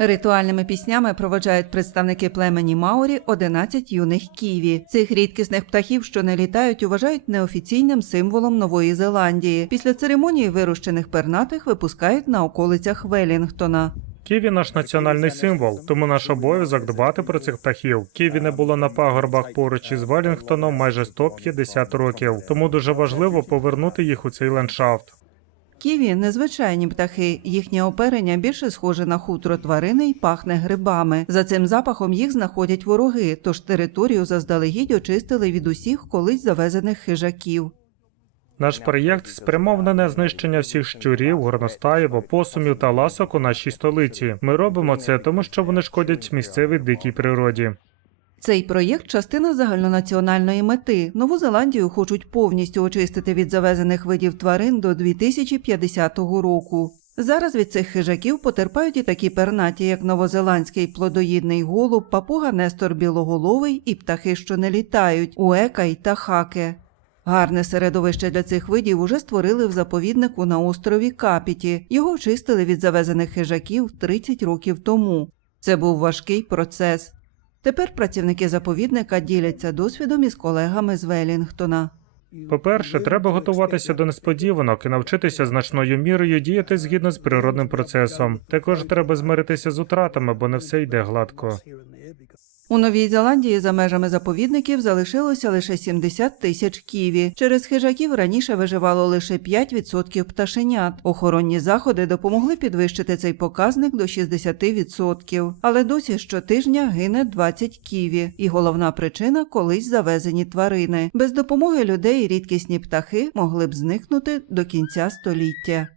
Ритуальними піснями проводжають представники племені Маорі 11 юних ківі. Цих рідкісних птахів, що не літають, вважають неофіційним символом Нової Зеландії. Після церемонії вирощених пернатих випускають на околицях Велінгтона. Ківі наш національний символ, тому наш обов'язок дбати про цих птахів. Ківі не було на пагорбах поруч із Велінгтоном майже 150 років, тому дуже важливо повернути їх у цей ландшафт. Ківі незвичайні птахи. Їхнє оперення більше схоже на хутро тварини й пахне грибами. За цим запахом їх знаходять вороги, тож територію заздалегідь очистили від усіх колись завезених хижаків. Наш проєкт спрямований на знищення всіх щурів, горностаїв, опосумів та ласок у нашій столиці. Ми робимо це, тому що вони шкодять місцевій дикій природі. Цей проєкт частина загальнонаціональної мети. Нову Зеландію хочуть повністю очистити від завезених видів тварин до 2050 року. Зараз від цих хижаків потерпають і такі пернаті, як новозеландський плодоїдний голуб, папуга Нестор білоголовий і птахи, що не літають, уекай та хаке. Гарне середовище для цих видів уже створили в заповіднику на острові Капіті. Його очистили від завезених хижаків 30 років тому. Це був важкий процес. Тепер працівники заповідника діляться досвідом із колегами з Велінгтона. По-перше, треба готуватися до несподіванок і навчитися значною мірою діяти згідно з природним процесом. Також треба змиритися з утратами, бо не все йде гладко. У Новій Зеландії за межами заповідників залишилося лише 70 тисяч ківі. Через хижаків раніше виживало лише 5% пташенят. Охоронні заходи допомогли підвищити цей показник до 60%. Але досі щотижня гине 20 ківі. І головна причина колись завезені тварини. Без допомоги людей рідкісні птахи могли б зникнути до кінця століття.